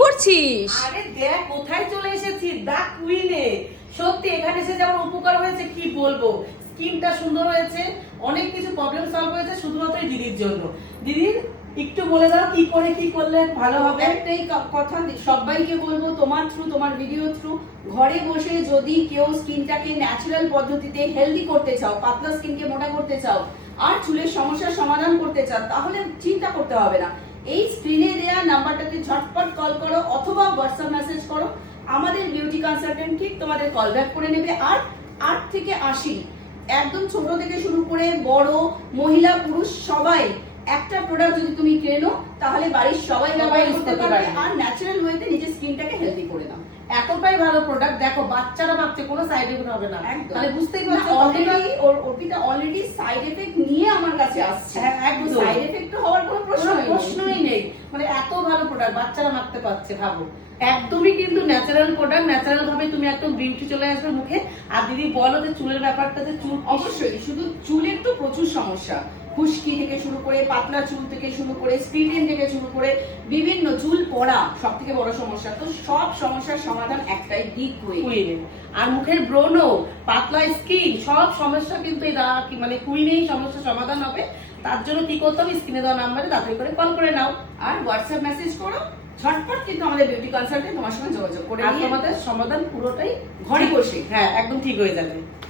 করছিস? আরে দেখ কোথায় চলে এসেছি, দা কুইনে। সত্যি এখানে এসে যেমন উপকার হয়েছে কি বলবো, স্কিনটা সুন্দর হয়েছে, অনেক কিছু প্রবলেম সলভ হয়েছে শুধুমাত্র এই দিদির জন্য। দিদির একটু বলে দাও কি করে কি করলে ভালো হবে। একটাই কথা সবাইকে বলবো, তোমার থ্রু, তোমার ভিডিও থ্রু, ঘরে বসে যদি কেউ স্কিনটাকে ন্যাচারাল পদ্ধতিতে হেলদি করতে চাও, পাতলা স্কিনকে মোটা করতে চাও, আর চুলের সমস্যার সমাধান করতে চাও, তাহলে চিন্তা করতে হবে না। এই স্ক্রিনে দেওয়া নাম্বারটাতে ঝটপট কল করো অথবা হোয়াটসঅ্যাপ মেসেজ করো। আমাদের বিউটি কনসালটেন্ট ঠিক তোমাদের কল ব্যাক করে নেবে। আর 8 থেকে 80, একদম ছোট থেকে শুরু করে বড়, মহিলা, পুরুষ সবাই একটা প্রোডাক্ট যদি তুমি কেনো তাহলে বাড়ির সবাই ব্যবহার করতে পারবে আর ন্যাচারাল ওয়েতে নিজের স্কিনটাকে হেলদি করে নাও। এতটাই ভালো প্রোডাক্ট, দেখো বাচ্চারা ভাবছে কোনো সাইড এফেক্ট হবে না, তাহলে বুঝতেই পারছো already Arpita already side effect নিয়ে আমার কাছে আসছে। হ্যাঁ, একদম। সাইড এফেক্ট হওয়ার কোনো প্রশ্নই নেই। মানে এত ভালো প্রোডাক্ট বাচ্চারা মাখতে পারছে, ভাবো। একদমই কিন্তু ন্যাচারাল প্রোডাক্ট, ন্যাচারাল ভাবে তুমি একদম বিউটি চলে আসবে মুখে। আর দিদি বলো যে চুলের ব্যাপারটাতে, চুল অবশ্যই শুধু চুলের তো প্রচুর সমস্যা, খুশকি থেকে শুরু করে পাতলা চুল থেকে শুরু করে স্প্লিট এন্ড থেকে শুরু করে বিভিন্ন চুল পড়া সব থেকে বড় সমস্যা। তো সব সমস্যার সমাধান একটাই, ডিপ কুইনে। আর মুখের ব্রণ, পাতলা স্কিন, সব সমস্যা কিন্তু এটা মানে কুইনেই সমস্যার সমাধান হবে। তার জন্য কি করতে হবে, স্ক্রিনে দেওয়া নাম্বারে তাড়াতাড়ি করে কল করে নাও আর হোয়াটসঅ্যাপ মেসেজ করো। ঝটপট কিন্তু আমাদের বিউটি কনসালটেন্ট তোমার সঙ্গে যোগাযোগ করে আর নিয়ে তোমাদের সমাধান পুরোটাই ঘরে বসে হ্যাঁ একদম ঠিক হয়ে যাবে।